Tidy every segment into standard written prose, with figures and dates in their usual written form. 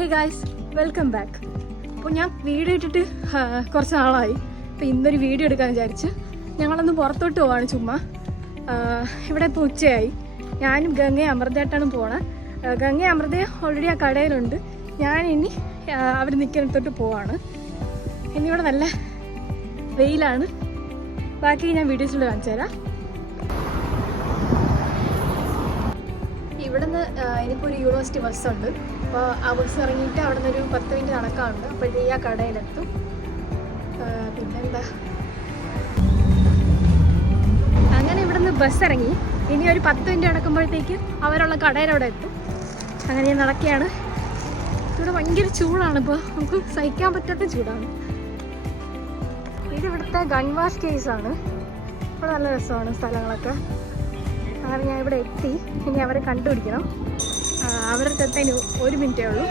Hey guys, welcome back. അപ്പോൾ ഞാൻ video ഇട്ടിട്ട് കുറച്ച് നാളായി. അപ്പോൾ ഇന്നൊരു വീഡിയോ എടുക്കാൻ വിചാരിച്ച് ഞങ്ങളൊന്ന് പുറത്തോട്ട് പോവാണ് ചുമ്മാ. ഇവിടെ ഇപ്പോൾ ഉച്ചയായി. ഞാനും ഗംഗയും അമൃതയായിട്ടാണ് പോണത്. ഗംഗയും അമൃതയും ഓൾറെഡി ആ കടയിലുണ്ട്. ഞാനിനി അവർ നിൽക്കുന്നിടത്തോട്ട് പോവാണ്. ഇന്നിവിടെ നല്ല വെയിലാണ്. ബാക്കി ഞാൻ വീഡിയോസിൽ കാണിച്ചു തരാം. ഇവിടുന്ന് ഇനിയിപ്പോൾ ഒരു യൂണിവേഴ്സിറ്റി ബസ്സുണ്ട്. അപ്പോൾ ആ ബസ് ഇറങ്ങിയിട്ട് അവിടെ നിന്ന് ഒരു 10 മിനിറ്റ് നടക്കാറുണ്ട്. അപ്പോഴത്തേക്ക് ആ കടയിലെത്തും. പിന്നെന്താ, അങ്ങനെ ഇവിടുന്ന് ബസ് ഇറങ്ങി ഇനി ഒരു 10 മിനിറ്റ് നടക്കുമ്പോഴത്തേക്ക് അവരുള്ള കടയിലവിടെ എത്തും. അങ്ങനെ ഞാൻ നടക്കുകയാണ്. ഇവിടെ ഭയങ്കര ചൂടാണ്. ഇപ്പോൾ നമുക്ക് സഹിക്കാൻ പറ്റാത്ത ചൂടാണ്. ഇവിടുത്തെ ഗൺവാഷ് കേസാണ്. ഇവിടെ നല്ല രസമാണ് സ്ഥലങ്ങളൊക്കെ. അങ്ങനെ ഞാൻ ഇവിടെ എത്തി. ഇനി അവരെ കണ്ടുപിടിക്കണം. അവരുടെ അടുത്തതിന് 1 മിനിറ്റേ ഉള്ളൂ.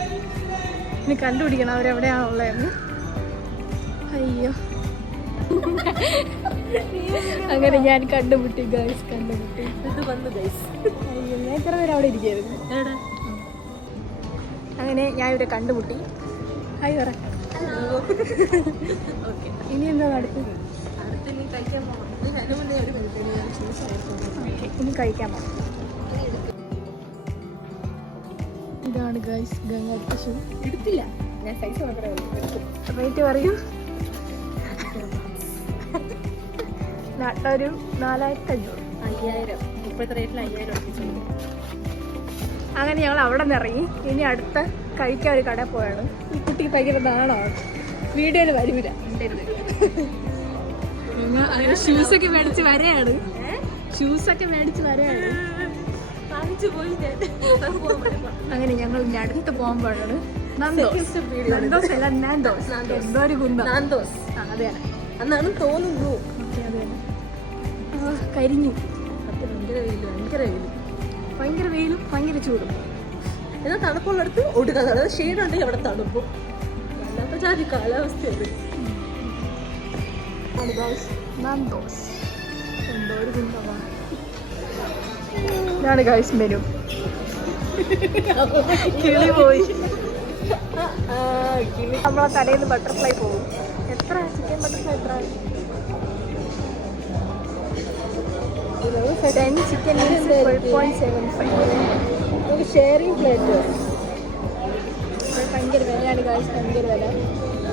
ഇനി കണ്ടുപിടിക്കണം അവരെവിടെയാണുള്ളതെന്ന്. അയ്യോ, അങ്ങനെ ഞാൻ കണ്ടുമുട്ടി ഗൈസ്, കണ്ടുമുട്ടി. അയ്യോ, ഞാൻ എത്ര പേര് അവിടെ ഇരിക്കായിരുന്നു. അങ്ങനെ ഞാൻ ഇവിടെ കണ്ടുമുട്ടി. ഹായ് പറ. ഇനി എന്താ നടത്തുന്നത്? ഇനി കഴിക്കാൻ പോകാം. ഇതാണ് ഗൈസ് ഗംഗ ഷൂ. എടുത്തില്ല, ഞാൻ സൈസ് മാത്രമേ ഉള്ളൂ. റേറ്റ് പറയൂ. ഒരു 4500. 5000 ഇപ്പോഴത്തെ റേറ്റിൽ 5000. അങ്ങനെ ഞങ്ങൾ അവിടെ നിന്ന് ഇറങ്ങി. ഇനി അടുത്ത കഴിക്കാൻ ഒരു കടയിൽ പോയാണ്. ഈ കുട്ടിക്ക് ഭയങ്കര നാണമാണ്, വീഡിയോയിൽ വരില്ല. ഷൂസൊക്കെ മേടിച്ച് വരെയാണ്. അങ്ങനെ ഞങ്ങൾ ഇനി അടുത്ത് പോകുമ്പോഴാണ് അന്നാണ് തോന്നുന്നു. കരിഞ്ഞു. ഭയങ്കര വെയിലും ഭയങ്കര ചൂടും. എന്നാൽ തണുപ്പുള്ളടത്ത് ഒടുക്കാതെ ഷെയ്ഡുണ്ടെങ്കിൽ അവിടെ തണുപ്പും. അല്ലാത്ത ജാതി കാലാവസ്ഥയത്. ഇതാണ് ഗൈസ് മെനു. കിളി പോയി. നമ്മളെ തലയിൽ നിന്ന് ബട്ടർഫ്ലൈ പോകും. എത്ര ചിക്കൻ ബട്ടർഫ്ലൈ? എത്ര? 10 ചിക്കൻ 12.75. Sharing plate. ഭയങ്കര വിലയാണ് ഗൈസ്, ഭയങ്കര വില.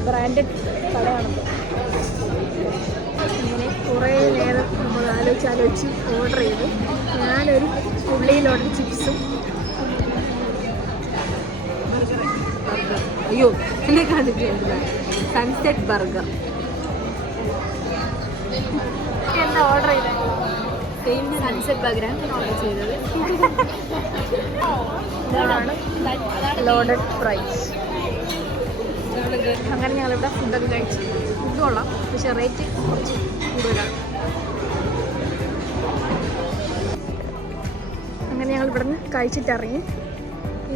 ബ്രാൻഡഡ് കടയാണല്ലോ. ഇങ്ങനെ കുറേ നേരം നമ്മൾ ആലോചിച്ച് ഓർഡർ ചെയ്തു. ഞാനൊരു ഉള്ളിയിലോട്ട് ചിപ്സും. അയ്യോ, എന്നെ കണ്ടിട്ടില്ല. Sunset burger. എന്താ ഓർഡർ ചെയ്തത്? സൺസെറ്റ് ബർഗറാണ് ഞാൻ ഓർഡർ ചെയ്തത്. ഇതാണ് ലോഡഡ് ഫ്രൈസ്. അങ്ങനെ ഞങ്ങളിവിടെ ഫുഡൊക്കെ കഴിച്ചു. ഫുഡ് കൊള്ളാം, പക്ഷെ റേറ്റ് കുറച്ച് കൂടുതലാണ്. അങ്ങനെ ഞങ്ങൾ ഇവിടെ നിന്ന് കഴിച്ചിട്ടിറങ്ങി.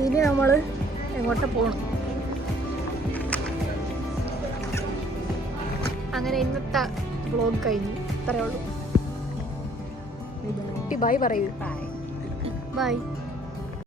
ഇനി നമ്മൾ എങ്ങോട്ട് പോകണം. അങ്ങനെ ഇന്നത്തെ വ്ളോഗ് കഴിഞ്ഞു. ഇത്രയേ ഉള്ളൂ. ബൈ പറയൂ. ബൈ.